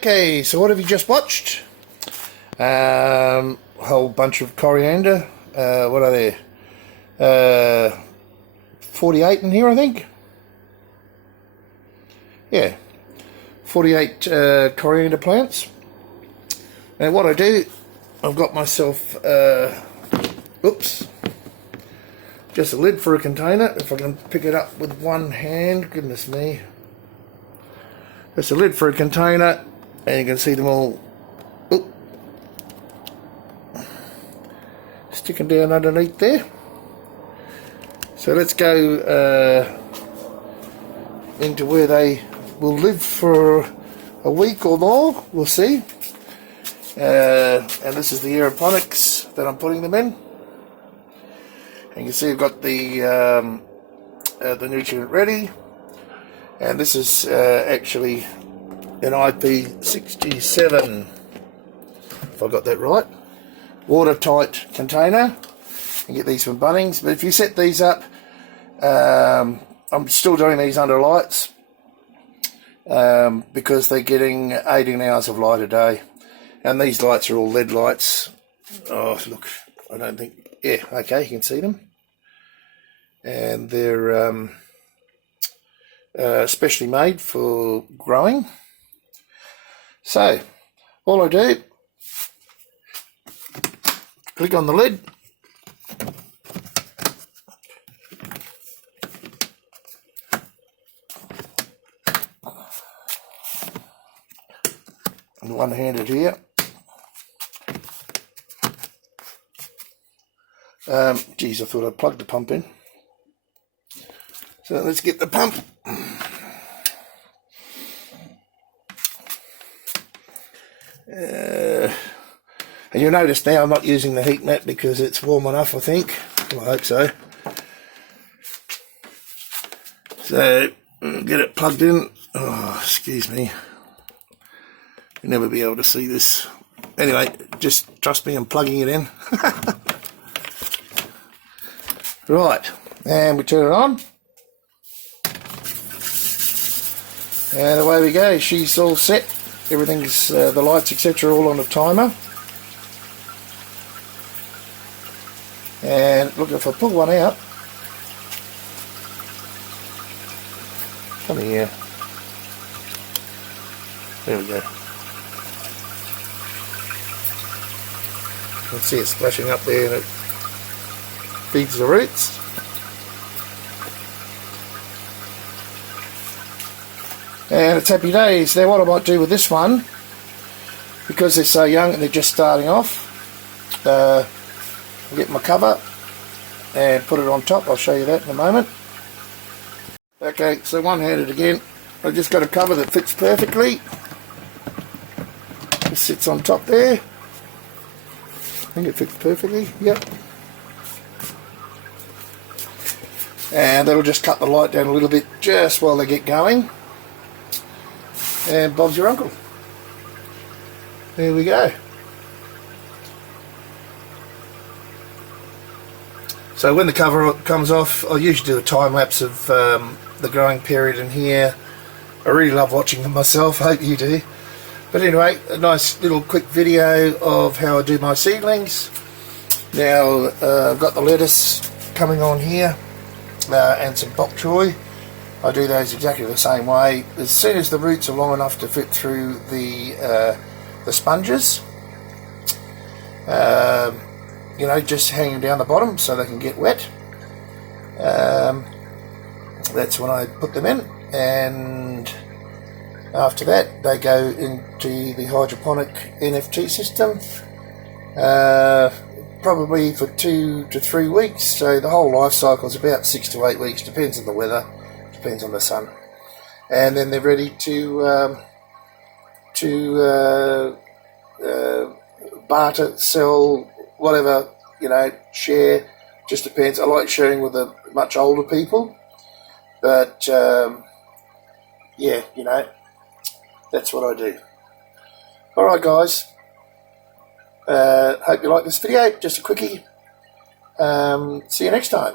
Okay, so what have you just watched? A whole bunch of coriander. What are there? 48 in here, I think. Yeah, 48 coriander plants. Now what I do, I've got myself, oops, just a lid for a container. If I can pick it up with one hand, goodness me. Just a lid for a container, and you can see them all sticking down underneath there. So let's go into where they will live for a week or more, we'll see. And this is the Aeroponics that I'm putting them in. And you can see I've got the nutrient ready. And this is actually an IP67, if I got that right. Watertight container. You get these from Bunnings. But if you set these up, I'm still doing these under lights because they're getting 18 hours of light a day. And these lights are all LED lights. Oh, look, I don't think... Yeah, okay, you can see them. And they're... specially made for growing. So all I do, click on the lid, and one-handed here. Geez, I thought I'd plug the pump in. So let's get the pump. And you'll notice now I'm not using the heat mat because it's warm enough, I think. Well, I hope so. So, get it plugged in. Oh, excuse me. You'll never be able to see this. Anyway, just trust me, I'm plugging it in. Right, and we turn it on. And away we go. She's all set. Everything's, the lights, etc., all on a timer. And look, if I pull one out, come here. There we go. You can see it splashing up there, and it feeds the roots. And it's happy days. Now what I might do with this one, because they're so young and they're just starting off, I'll get my cover and put it on top. I'll show you that in a moment. Okay, so one-handed again. I've just got a cover that fits perfectly. It sits on top there. I think it fits perfectly, yep. And that'll just cut the light down a little bit just while they get going. And Bob's your uncle. There we go. So when the cover comes off, I usually do a time lapse of the growing period in here. I really love watching them myself. I hope you do. But anyway, a nice little quick video of how I do my seedlings. Now I've got the lettuce coming on here and some bok choy. I do those exactly the same way. As soon as the roots are long enough to fit through the sponges, you know, just hanging down the bottom so they can get wet. That's when I put them in, and after that they go into the hydroponic NFT system, probably for 2 to 3 weeks. So the whole life cycle is about 6 to 8 weeks, depends on the weather. Depends on the sun, and then they're ready to barter, sell, whatever, you know, share. Just depends. I like sharing with the much older people, but yeah, you know, that's what I do. All right, guys. Hope you like this video. Just a quickie. See you next time.